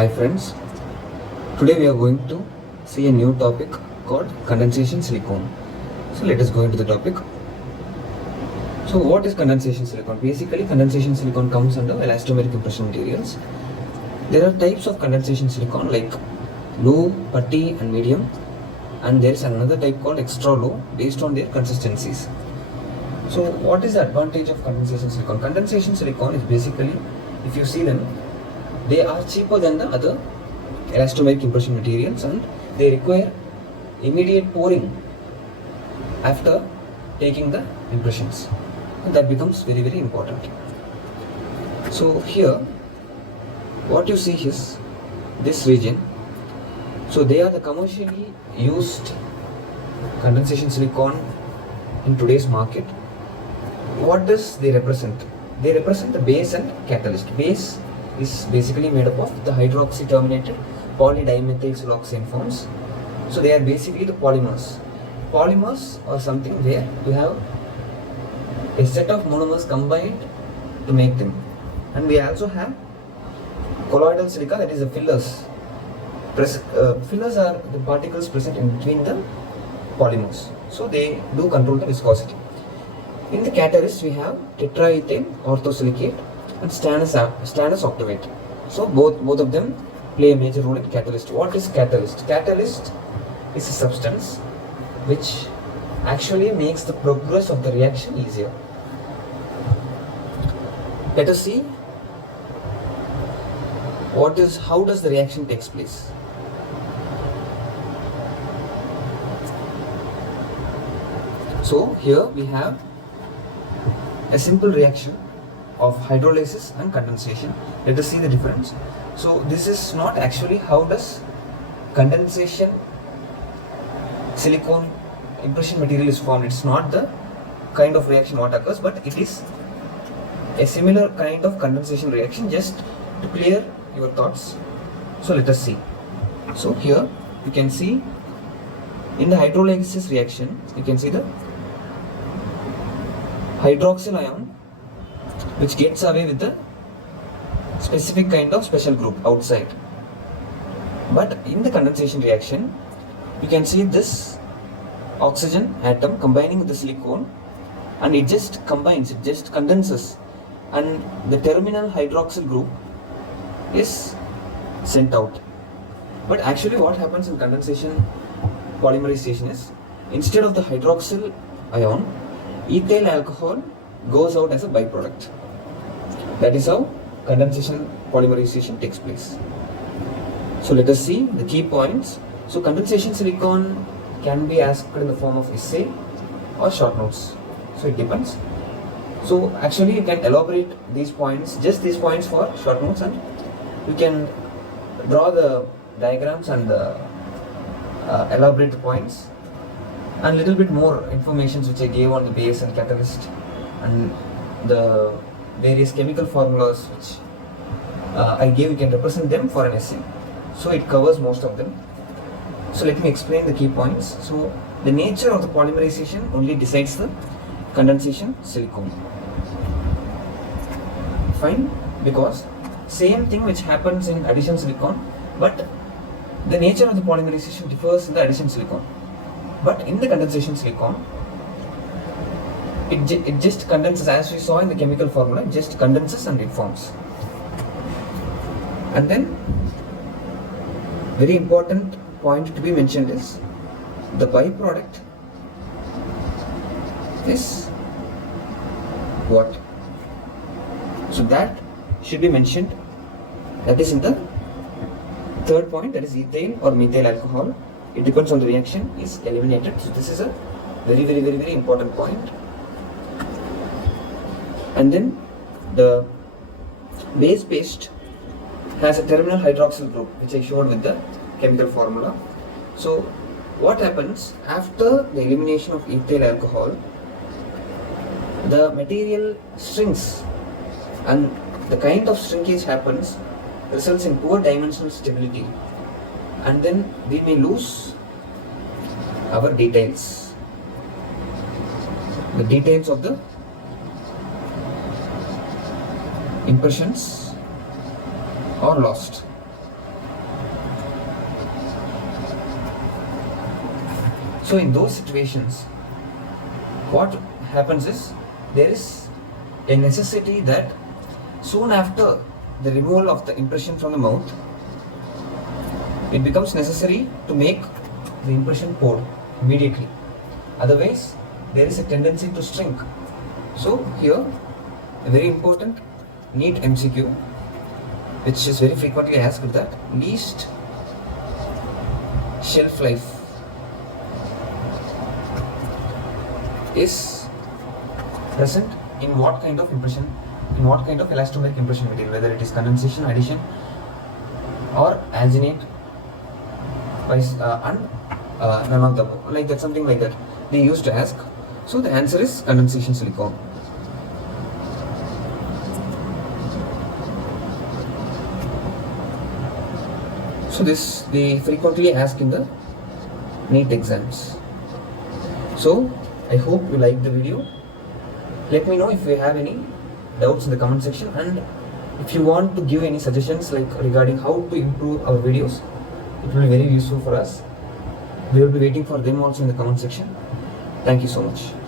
Hi friends, today we are going to see a new topic called condensation silicone. So let us go into the topic. So what is condensation silicone? Basically condensation silicone comes under elastomeric impression materials. There are types of condensation silicone like low, putty and medium, and there is another type called extra low based on their consistencies. So what is the advantage of condensation silicone? Condensation silicone is basically, if you see them, they are cheaper than the other elastomeric impression materials and they require immediate pouring after taking the impressions, and that becomes very important. So here what you see is this region. So they are the commercially used condensation silicone in today's market. What does they represent? They represent the base and catalyst. Base is basically made up of the hydroxy terminated polydimethyl siloxane forms. So they are basically the polymers. Polymers are something where you have a set of monomers combined to make them. And we also have colloidal silica, that is the fillers. Fillers are the particles present in between the polymers. So they do control the viscosity. In the catalyst we have tetraethane orthosilicate and stannous octavate. So both of them play a major role in catalyst. What is catalyst? Catalyst is a substance which actually makes the progress of the reaction easier. Let us see how does the reaction takes place. So here we have a simple reaction of hydrolysis and condensation. Let us see the difference. So this is not actually how does condensation silicone impression material is formed. It's not the kind of reaction what occurs, but it is a similar kind of condensation reaction, just to clear your thoughts. So let us see. So here you can see in the hydrolysis reaction, you can see the hydroxyl ion which gets away with the specific kind of special group outside. But in the condensation reaction, you can see this oxygen atom combining with the silicone, and it just combines, it just condenses, and the terminal hydroxyl group is sent out. But actually what happens in condensation polymerization is, instead of the hydroxyl ion, ethyl alcohol goes out as a byproduct. That is how condensation polymerization takes place. So let us see the key points. So condensation silicone can be asked in the form of essay or short notes. So it depends. So actually you can elaborate these points, just these points for short notes, and you can draw the diagrams and elaborate the points, and little bit more information which I gave on the base and catalyst and the various chemical formulas which I gave. You can represent them for an essay. So it covers most of them. So let me explain the key points. So the nature of the polymerization only decides the condensation silicone. Fine, because same thing which happens in addition silicone, but the nature of the polymerization differs in the addition silicone. But in the condensation silicone, it just condenses, as we saw in the chemical formula, it just condenses and it forms. And then very important point to be mentioned is the byproduct is what? So that should be mentioned. That is in the third point, that is ethyl or methyl alcohol. It depends on the reaction, is eliminated. So this is a very important point. And then the base paste has a terminal hydroxyl group which I showed with the chemical formula. So what happens after the elimination of ethyl alcohol, the material shrinks, and the kind of shrinkage happens results in poor dimensional stability, and then we may lose our details, the details of the impressions are lost. So in those situations, what happens is there is a necessity that soon after the removal of the impression from the mouth, it becomes necessary to make the impression pour immediately. Otherwise, there is a tendency to shrink. So here, a very important neat MCQ, which is very frequently asked, that least shelf life is present in what kind of impression, in what kind of elastomeric impression material, whether it is condensation, addition, or alginate, and none of them, like that, something like that they used to ask. So the answer is condensation silicone. So this they frequently ask in the NEET exams. So I hope you liked the video. Let me know if you have any doubts in the comment section, and if you want to give any suggestions like regarding how to improve our videos, it will be very useful for us. We will be waiting for them also in the comment section. Thank you so much.